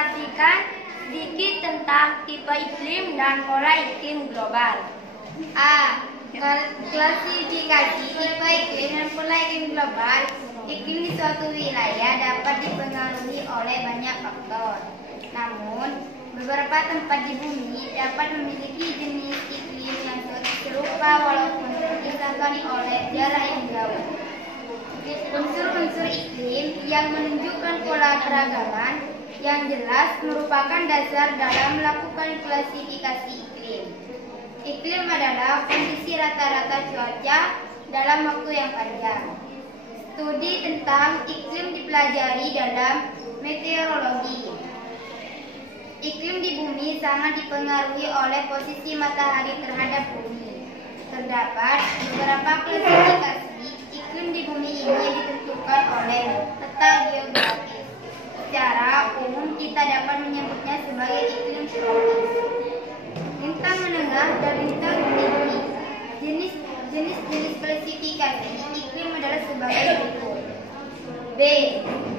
mempresentasikan sedikit tentang tipe iklim dan pola iklim global. A. Klasifikasi tipe iklim dan pola iklim global. Iklim di suatu wilayah dapat dipengaruhi oleh banyak faktor. Namun, beberapa tempat di bumi dapat memiliki jenis iklim yang serupa walaupun terpisahkan oleh jarak yang jauh. Unsur-unsur iklim yang menunjukkan pola keragaman yang jelas merupakan dasar dalam melakukan klasifikasi iklim. Iklim adalah kondisi rata-rata cuaca dalam waktu yang panjang. Studi tentang iklim dipelajari dalam meteorologi. Iklim di bumi sangat dipengaruhi oleh posisi matahari terhadap bumi. Terdapat beberapa klasifikasi iklim di bumi ini ditentukan oleh peta geografis. Secara umum kita dapat menyebutnya sebagai iklim tropis. Lintang menengah dan lintang tinggi. Jenis-jenis klasifikasi iklim adalah sebagai berikut. B.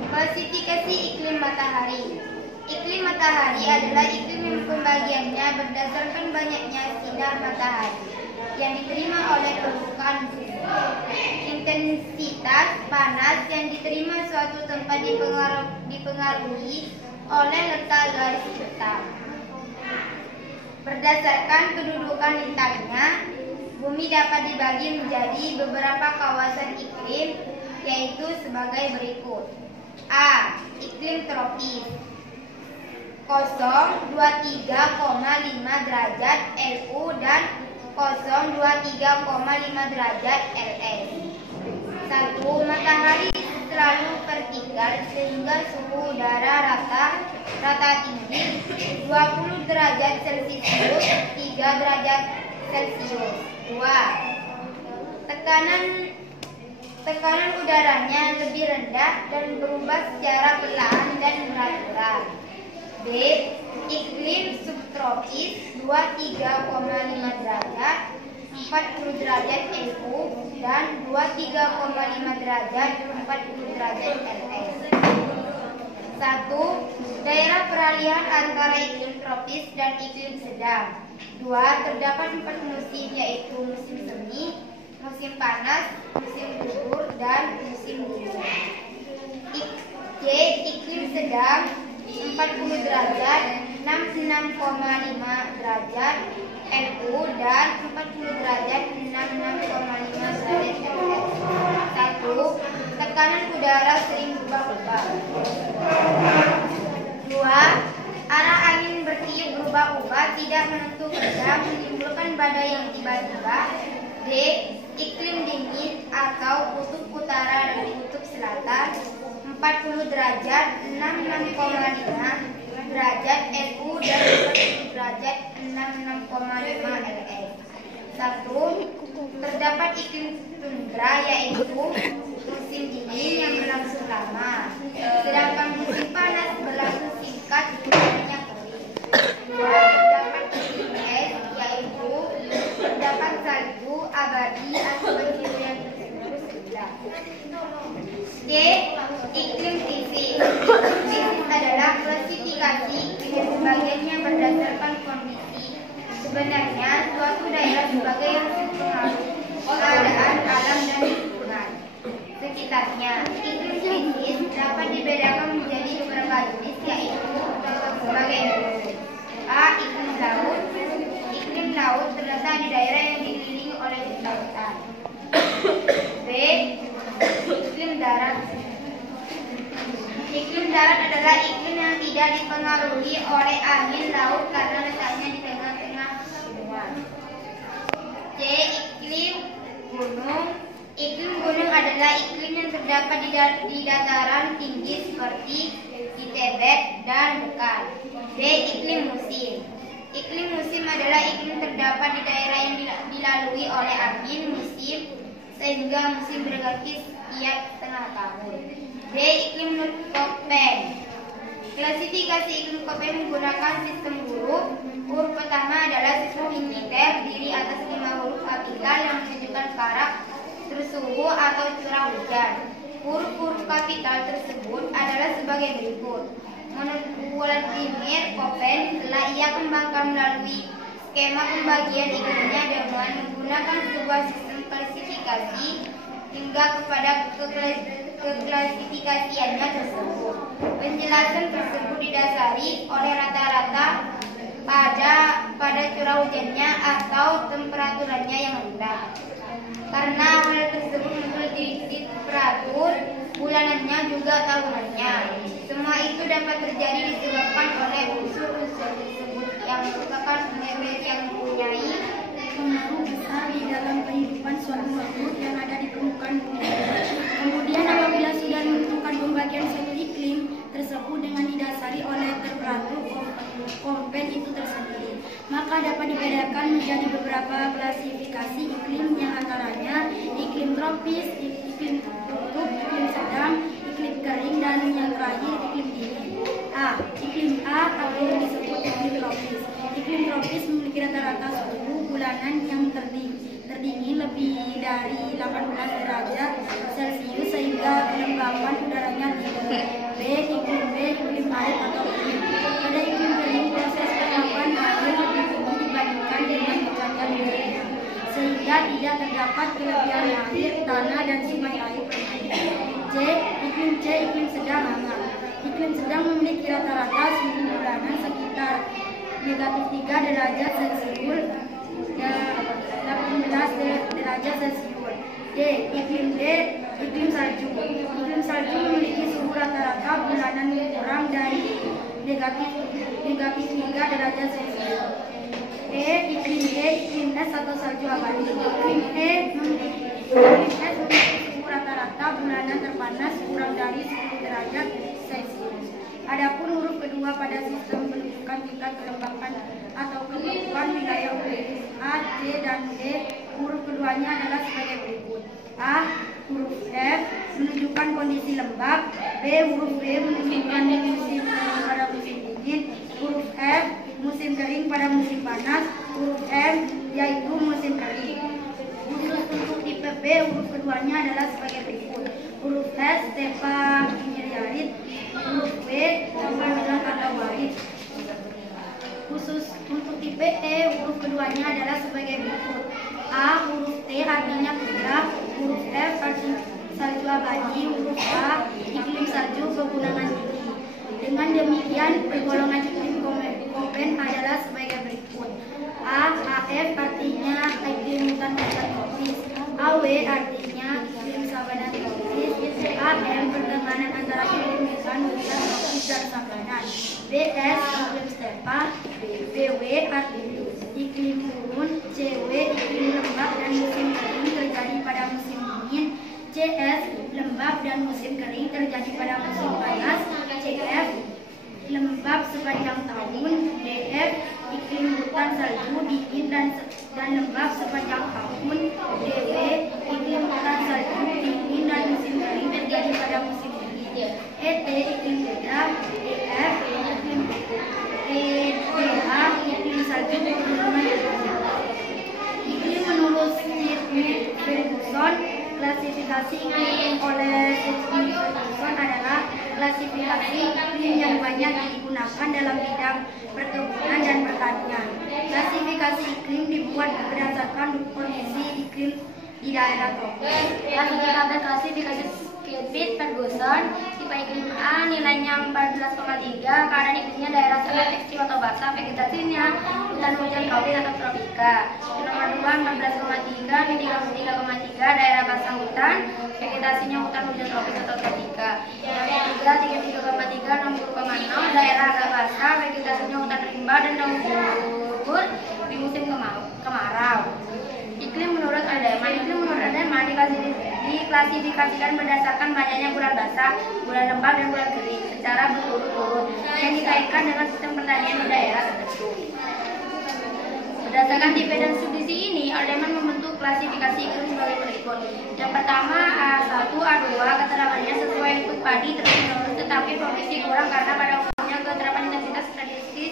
Klasifikasi iklim matahari. Iklim matahari adalah iklim yang pembagiannya berdasarkan banyaknya sinar matahari yang diterima oleh permukaan bumi. Intensitas panas yang diterima suatu tempat dipengaruhi oleh letak garis hitam. Berdasarkan kedudukan lintangnya, bumi dapat dibagi menjadi beberapa kawasan iklim, yaitu sebagai berikut. A. Iklim tropis 023,5 derajat LU dan 023,5 derajat LS. 1. Matahari selalu vertikal sehingga suhu udara rata tinggi 20 derajat Celcius 3 derajat Celcius. 2. Tekanan udaranya lebih rendah dan berubah secara perlahan dan beraturan. B. Iklim subtropis 23,5 derajat 40 derajat LU dan 23,5 derajat 40 derajat LS. 1. Daerah peralihan antara iklim tropis dan iklim sedang. 2. Terdapat 4 musim, yaitu musim semi, musim panas, musim gugur, dan musim dingin. C. Iklim sedang 40 derajat 66,5 derajat LU dan 40 derajat 66,5 derajat LS. 1. Tekanan udara sering berubah-ubah. 2. Arah angin bertiup berubah-ubah, tidak menentu, kadang menimbulkan badai yang tiba-tiba. D. Iklim dingin atau kutub utara dan kutub selatan 40 derajat 66,5 derajat LU dan 40 derajat 66,5 LS. 1. Terdapat iklim tundra, yaitu musim dingin yang berlangsung lama, sedangkan musim panas berlangsung singkat hanya kering. 2. Terdapat iklim es, yaitu terdapat salju abadi akibat yang terus hilang. C. Iklim krisis. Krisis adalah klasifikasi iklim yang sebagiannya berdasarkan kondisi sebenarnya suatu daerah sebagai yang terpengaruh keadaan alam dan lingkungan sekitarnya. Iklim krisis dapat dibedakan menjadi beberapa jenis, yaitu sebagai berikut. A. Iklim laut. Iklim laut terletak di daerah yang dikelilingi oleh lautan. B. Iklim darat. Iklim darat adalah iklim yang tidak dipengaruhi oleh angin laut karena letaknya di tengah-tengah benua. C. Iklim gunung. Iklim gunung adalah iklim yang terdapat di dataran tinggi seperti di Tibet dan Bukan. D. Iklim musim. Iklim musim adalah iklim terdapat di daerah yang dilalui oleh angin musim sehingga musim berganti setiap setengah tahun. D. Iklim Köppen. Klasifikasi iklim Köppen menggunakan sistem huruf. Huruf pertama adalah sistem limiter, terdiri atas 5 huruf kapital yang menunjukkan karak, terus suhu atau curah hujan. Huruf-huruf kapital tersebut adalah sebagai berikut. Menurut Vladimir Koppen, telah ia kembangkan melalui skema pembagian iklimnya dengan menggunakan sebuah sistem klasifikasi hingga kepada keklasifikasiannya tersebut. Penjelasan tersebut didasari oleh rata-rata pada curah hujannya atau temperaturannya yang rendah. Karena hal tersebut mengikuti temperatur bulanannya juga tahunannya. Semua itu dapat terjadi disebabkan oleh unsur-unsur tersebut yang merupakan elemen yang mempunyai pengaruh besar di dalam kehidupan suatu makhluk yang ada di permukaan bumi. Kemudian apabila sudah menentukan pembagian suatu iklim tersebut dengan didasari oleh temperatur Koppen itu tersendiri, maka dapat dibedakan menjadi beberapa klasifikasi iklim yang antaranya iklim tropis, iklim kutub, iklim sedang, iklim kering, dan yang terakhir iklim dingin. Iklim A atau disebut iklim tropis. Iklim tropis memiliki rata-rata suhu bulanan yang terdingin lebih dari 18 derajat Celcius sehingga kelembapan udaranya tinggi. Iklim air atau iklim. Pada iklim kering proses kelembapan air lebih tinggi dibandingkan dengan kelembapan udaranya, sehingga tidak terdapat kelebihan air, tanah, dan sumber air permanen. Iklim sedang hangat. Iklim sedang memiliki rata-rata suhu bulanan sekitar -3 derajat Celcius dan 18 derajat Celcius. Iklim salju. Iklim salju memiliki suhu rata-rata bulanan kurang dari -3 derajat Celcius. Iklim es atau salju abadi. Iklim es memiliki suhu rata-rata bulanan terpanas kurang dari 10 derajat Celcius. Adapun huruf kedua pada sistem penentukan tingkat kelembapan atau kemampuan wilayah A, C, dan D, huruf keduanya adalah sebagai berikut. A. Huruf F menunjukkan kondisi lembab. B. Huruf B menunjukkan musim kering pada musim dingin. Huruf F musim kering pada musim panas. Huruf M yaitu musim kering. Khusus untuk tipe B, huruf keduanya adalah sebagai berikut. Huruf S stepa pinggir-yarit. Huruf B tanpa bilang atau warit. Khusus untuk tipe E, huruf keduanya adalah sebagai berikut. A. Huruf T artinya puncak. Huruf F artinya salju abadi. Huruf A iklim salju pegunungan tinggi. Dengan demikian pergolongan iklim Koppen adalah sebagai berikut. A. AF artinya iklim hutan tropis. AW artinya iklim sabana tropis. AM pertengahan antara iklim hutan tropis dan sabana. BS iklim stepa. BW artinya iklim gurun. CW iklim lembab dan musim kering terjadi pada musim dingin. CS lembab dan musim kering terjadi pada musim panas. CF lembab sepanjang tahun. DF iklim hutan salju dingin dan lembab sepanjang tahun. DW iklim hutan salju dingin dan musim kering terjadi pada musim dingin. ET iklim beda. EF iklim EDH iklim salju pegunungan. Iklim menurut Smith Ferguson, klasifikasi iklim oleh Smith Ferguson adalah klasifikasi iklim yang banyak digunakan dalam bidang perkebunan dan pertanian. Klasifikasi iklim dibuat berdasarkan kondisi iklim di daerah tropis. Klasifikasi Smith Ferguson, tipe iklim A nilainya 14,3 karena iklimnya daerah sangat ekstrim atau basah, vegetasinya hutan hujan tropis atau tropika. Nomor 2 14,3 ini 33,3 daerah basah hutan, vegetasinya hutan hujan tropis atau tropika. Nomor 3 33,3 60,6 daerah agak basah, vegetasinya hutan rimba dan daun gugur di musim kemarau. Iklim menurut Edelman diklasifikasikan berdasarkan banyaknya bulan basah, bulan lembab, dan bulan kering secara berurut-urut yang dikaitkan dengan sistem pertanian di daerah tertentu. Berdasarkan tipe dan subdivisi ini, Edelman membentuk klasifikasi iklim sebagai berikut. Yang pertama, A1, A2 keterangannya sesuai untuk padi terus-menerus, tetapi produksi kurang karena pada umumnya keterapan intensitas statistik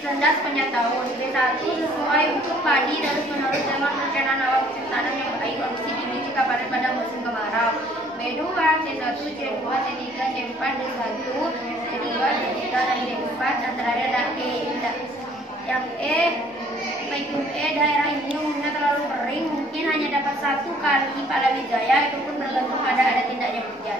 rendah sepanjang tahun. B1 sesuai untuk padi terus-menerus dengan perencanaan awal musim tanam yang baik, kondisi dingin jika panen pada musim kemarau. B2 C2, C1, C2, C3, C4, C1, C2, C3, dan C4, dan terakhir ada E. Yang E, iklim E daerah ini umumnya terlalu kering, mungkin hanya dapat 1 kali palawijaya, itu pun bergantung pada ada tidaknya hujan.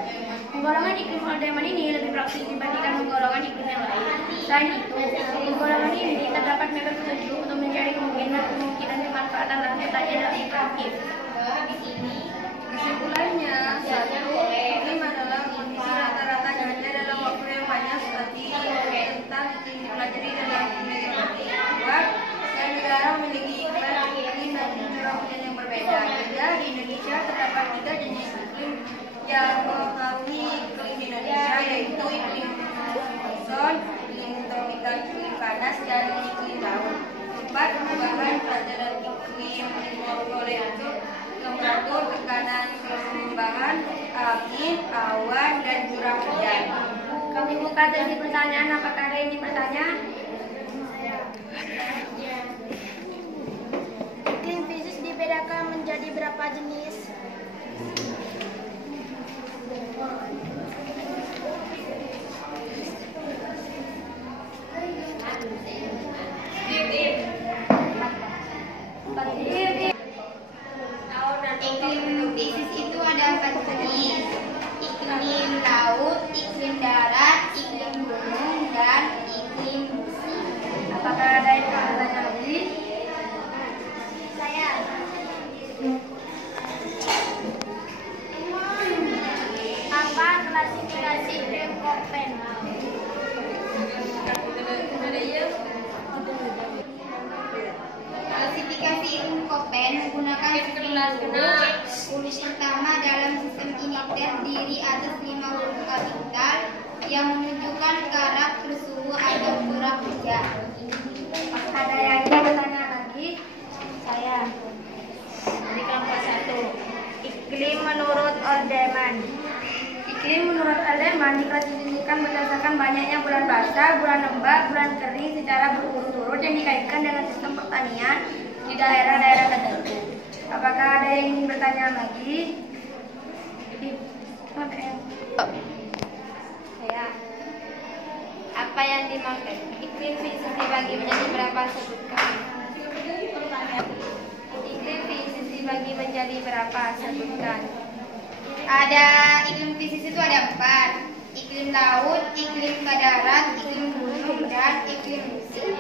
Penggolongan iklim All-Demand ini lebih praktis dibandingkan penggolongan iklim yang lain. Selain itu, penggolongan ini terdapat metode petunjuk untuk mencari kemungkinan pemanfaatan lanjutannya dalam efektif. Kesimpulannya, 1. Iklim adalah kondisi rata-rata ganja dalam waktu yang banyak seperti tentang iklim dipelajari dalam metode. 2. Setiap negara memiliki iklim dan curah hujan yang berbeda. 3. Di Indonesia terdapat 3 jenis iklim yang mempengaruhi iklim di Indonesia, yaitu iklim monsun, iklim tropikal, iklim panas, dan iklim laut. 4. Perubahan pelajaran iklim oleh unsur temperatur, tekanan kelembaban, angin, awan, dan curah hujan. Kami buka sesi pertanyaan. Apakah ada yang ingin bertanya? Iklim fisik dibedakan menjadi berapa jenis? Iklim fisis itu ada 4 jenis: iklim laut, iklim darat, iklim gunung, dan iklim busi. Apakah ada yang mau bertanya lagi? Saya. Apa klasifikasi iklim Köppen? Klasifikasi iklim Köppen menggunakan huruf pertama dalam sistem ini terdiri atas 5 huruf kapital yang menunjukkan karakter suhu atau curah hujan. Ada yang ingin bertanya lagi? Saya. Di kelompok 1. Iklim menurut All-Demand. Iklim menurut All-Demand diklasifikasikan berdasarkan banyaknya bulan basah, bulan lembab, bulan kering secara berurut-urut yang dikaitkan dengan sistem pertanian di daerah-daerah tertentu. Apakah ada yang ingin bertanya lagi? Saya. Apa yang dimaksud? Iklim fisik dibagi menjadi berapa? Sebutkan. Iklim fisik dibagi menjadi berapa? Sebutkan. Ada iklim fisis itu ada 4: iklim laut, iklim darat, iklim gunung, dan iklim busi.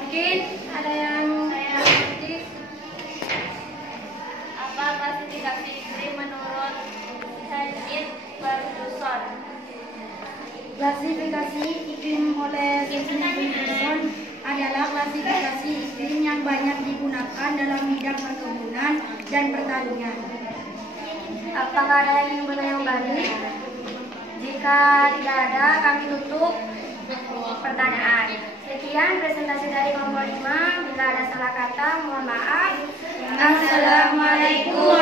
Mungkin ada yang mengerti? Apa klasifikasi iklim menurut Henrik Ferguson? Klasifikasi iklim oleh Ferguson adalah klasifikasi iklim yang banyak digunakan dalam bidang perkebunan dan pertanian. Apakah ada yang ingin bertanya kembali? Jika tidak ada, kami tutup pertanyaan. Sekian presentasi dari kelompok 5. Bila ada salah kata, mohon maaf. Assalamualaikum